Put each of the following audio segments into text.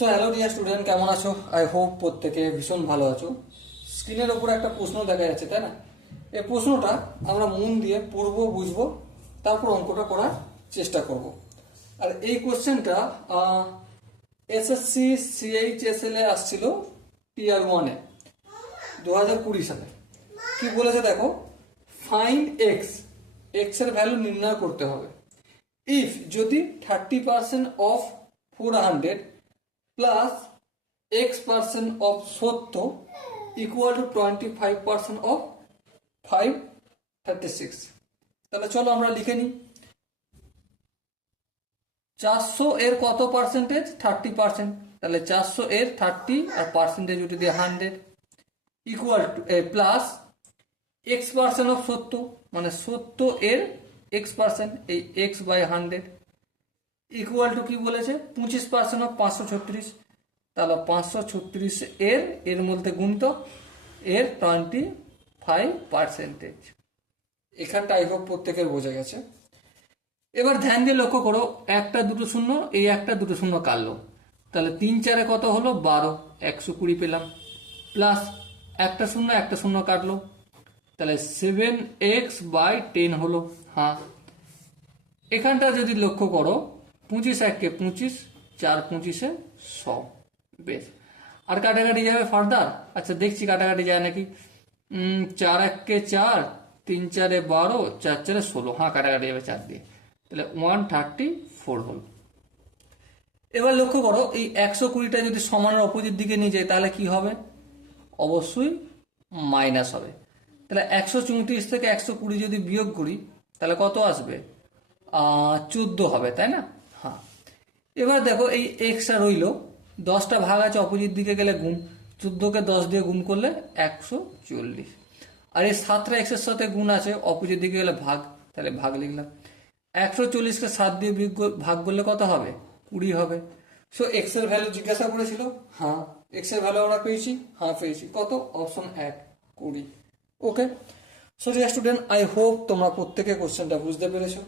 So hello dear student, কেমন আছো? I hope প্রত্যেকে ভীষণ ভালো আছো। স্ক্রিনের ওপর একটা প্রশ্ন দেখা যাচ্ছে, তাই না? এই প্রশ্নটা আমরা মন দিয়ে পড়বো, বুঝবো, তারপর অঙ্কটা করার চেষ্টা করব। আর এই কোশ্চেনটা এসএসসি সিএইচএসএল এ আসছিল টিআর 1-এ 2020 সালে। কি বলেছে দেখো, ফাইন্ড এক্স, এক্স এর ভ্যালু নির্ণয় করতে হবে ইফ যদি 30% of 400 plus x% of 70 equal to 25% of 536। তাহলে চলো আমরা লিখে নিই। 400 এর কত পার্সেন্টেজ? 30%। তাহলে 400 এর 30 আর পার্সেন্টেজ উঠে দিয়ে 100 equal to plus x% of 70 মানে 70 এর x%, এই x/100 ইকুয়াল টু কি বলেছে? 25% অফ 536। তাহলে 536 এর মধ্যে গুণিতক এর 25%। এখানটা আই হোপ প্রত্যেকের বোঝা গেছে। এবার ধ্যান দিয়ে লক্ষ্য করো, একটা দুটো শূন্য, এই একটা দুটো শূন্য কাটলো, তাহলে 3 4 কত হলো? 12, 120 পেলাম। প্লাস একটা শূন্য কাটলো, তাহলে 7x/10 হলো। হ্যাঁ, এখানটা যদি লক্ষ্য করো, 25 1 25, 4 25 100। বেশ, আর কাটাকাটি যাবে ফার্দার? আচ্ছা দেখছি কাটাকাটি যায় নাকি। 4 1 4, 3 4 12, 4 4 16। হ্যাঁ, কাটাকাটি যাবে 4 দিয়ে, তাহলে 134 হলো। এবার লক্ষ্য করো, এই 120টা যদি সমানের অপোজিট দিকে নিয়ে যায় তাহলে কি হবে? অবশ্যই মাইনাস হবে। তাহলে 134 থেকে 120 যদি বিয়োগ করি তাহলে কত আসবে? 14 হবে, তাই না? হ্যাঁ, এবার দেখো এই এক্সটা রইল, 10টা ভাগ আছে অপোজিট দিকে গেলে গুণ, 14কে 10 দিয়ে গুণ করলে 140। আর এই 7টা এক্সের সাথে গুণ আছে অপোজিট দিকে গেলে ভাগ, তাহলে ভাগ লিখলাম। 140কে 7 দিয়ে ভাগ করলে কত হবে? 20 হবে। সো এক্স এর ভ্যালু জিজ্ঞাসা করেছিল, হ্যাঁ এক্স এর ভ্যালু আমরা পেয়েছি, হ্যাঁ পেয়েছি। কত? Option 1, 20। Okay, so dear student, I hope তোমরা প্রত্যেকে কোশ্চেনটা বুঝতে পেরেছো।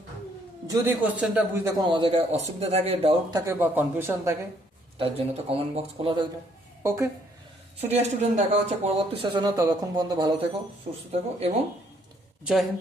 যদি কোশ্চেনটা বুঝতে কোনো জায়গায় অসুবিধা থাকে, ডাউট থাকে বা কনফিউশন থাকে, তার জন্য তো কমেন্ট বক্স খোলা রইল। ওকে, সো ডিয়ার স্টুডেন্ট, দেখা হচ্ছে পরবর্তী সেশনে। ততক্ষণ পর্যন্ত ভালো থেকো, সুস্থ থেকো এবং জয় হিন্দ।